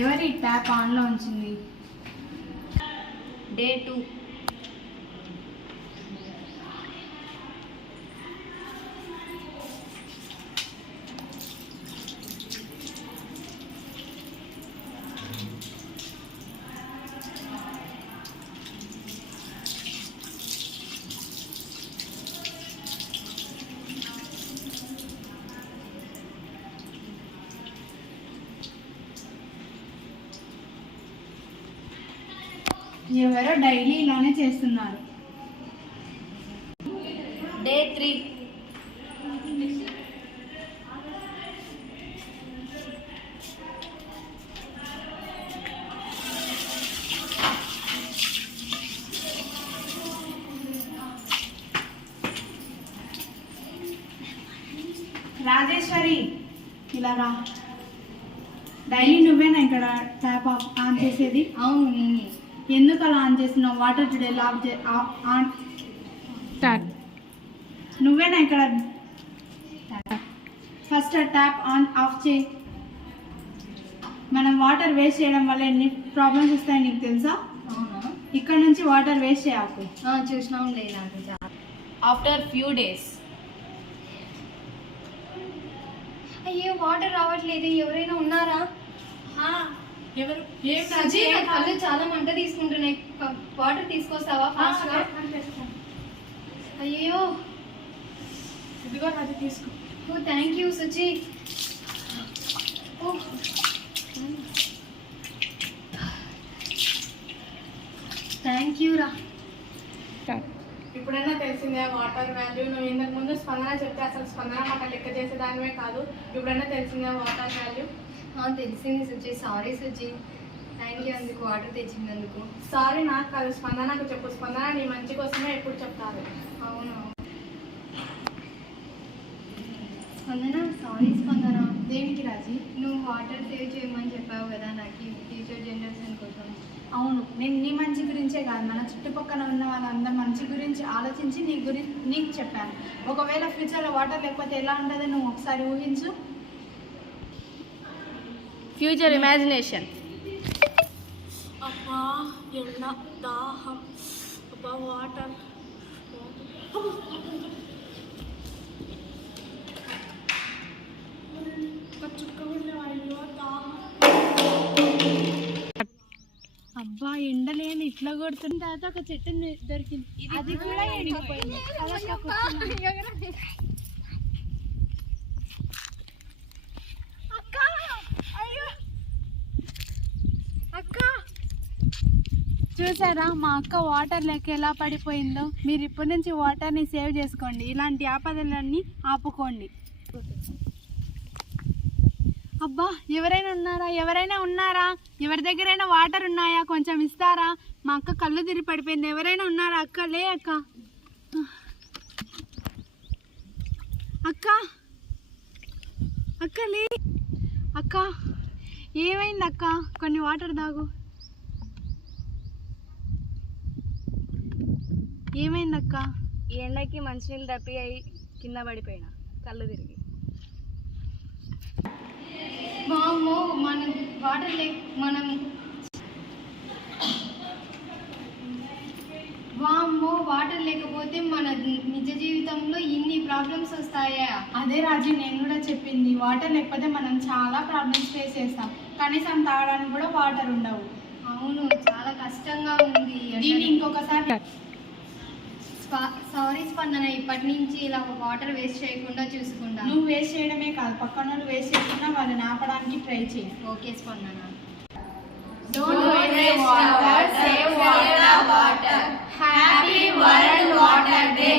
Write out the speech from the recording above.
ఎవరి ట్యాప్ ఆన్లో ఉంచింది? డే 2. ఎవరో డైలీ ఇలానే చేస్తున్నారు. డే 3. రాజేశ్వరి ఇలా రా. డైలీ నువ్వేనా ఇక్కడ ట్యాప్ ఆన్ చేసేది? అవును నేనే. ఎందుకు అలా ఆన్ చేస్తున్నావు? Water today on start. నువ్వేనా ఇక్కడ ఫస్ట్ ట్యాప్ ఆన్ ఆఫ్ చేయి. మనం వాటర్ వేస్ట్ చేయడం వల్ల ఎన్ని ప్రాబ్లమ్స్ వస్తాయి నీకు తెలుసా? అవునా? ఇక్కడ నుంచి వాటర్ వేస్ట్ చేయకు. చూసినాం లేదా. After few days. అయ్యో వాటర్ రావట్లేదు, ఎవరైనా ఉన్నారా? ఎవరు? కళ్ళు చాలా మంట తీసుకుంటున్నాయి, వాటర్ తీసుకొస్తావా ఫాస్ట్ గా? అయ్యో ఇదిగో అది తీసుకో. Oh thank you Suchi. Thank you రా. ఇప్పుడైనా తెలిసిందే వాటర్ వాల్యూ. నువ్వు ఇంతకు ముందు స్పందన చెప్తే అసలు స్పందన మాట లెక్క చేసేదానివే కాదు. ఇప్పుడైనా తెలిసిందే వాటర్ వాల్యూ. తెలిసింది Suchi. Sorry Suchi. Thank you అందుకు, వాటర్ తెచ్చినందుకు. సారీ నాకు కాదు, స్పందనకు చెప్పు. స్పందన నీ మంచి కోసమే ఎప్పుడు చెప్తారు. అవును స్పందన. సారీ స్పందన. దేనికి రాజీ? నువ్వు వాటర్ సేవ్ చేయమని చెప్పావు కదా నాకు, ఫ్యూచర్ జనరేషన్ కోసం. అవును, నేను నీ మంచి గురించే కాదు, మన చుట్టుపక్కల ఉన్న వాళ్ళందరి మంచి గురించి ఆలోచించి నీకు చెప్పాను. ఒకవేళ ఫ్యూచర్లో వాటర్ లేకపోతే ఎలా ఉండదో నువ్వు ఒకసారి ఊహించు. Future imagination. అబ్బా ఎండ, దాహం, అబ్బా వాటర్. అబ్బా ఎండలేని ఇట్లా కొడుతుంది. తర్వాత ఒక చెట్టు దొరికింది, అది కూడా ఎండిపోయింది. అక్క చూసారా మా అక్క వాటర్ లేక ఎలా పడిపోయిందో? మీరు ఇప్పటి నుంచి వాటర్ని సేవ్ చేసుకోండి, ఇలాంటి ఆపదలన్నీ ఆపుకోండి. అబ్బా ఎవరైనా ఉన్నారా? ఎవరి దగ్గరైనా వాటర్ ఉన్నాయా? కొంచెం ఇస్తారా? మా అక్క కళ్ళు తిరిగి పడిపోయింది. ఎవరైనా ఉన్నారా? అక్క లే అక్క. అక్క అక్క లే అక్క. ఏమైంది అక్క? కొన్ని వాటర్ తాగు. ఏమైంది అక్క? ఈ ఎండకి మంచినీళ్ళు తప్పి అయి కింద పడిపోయినా, కళ్ళు తిరిగి. వామ్మో, మనం వాటర్ లేకపోతే మన నిజ జీవితంలో ఇన్ని ప్రాబ్లమ్స్ వస్తాయా? అదే రాజు నేను కూడా చెప్పింది. వాటర్ లేకపోతే మనం చాలా ప్రాబ్లమ్స్ ఫేస్ చేస్తాం. కనీసం తాగడానికి కూడా వాటర్ ఉండవు. అవును, చాలా కష్టంగా ఉంది. దీన్ని ఇంకొకసారి. సారీ స్పందన, ఇప్పటి నుంచి ఇలా వాటర్ వేస్ట్ చేయకుండా చూసుకుంటా. నువ్వు వేస్ట్ చేయడమే కాదు, పక్కన వాళ్ళు వేస్ట్ చేయకుండా వాళ్ళని ఆపడానికి ట్రై చేయి. ఓకే స్పందన. Don't waste water, save water. Happy World Water Day.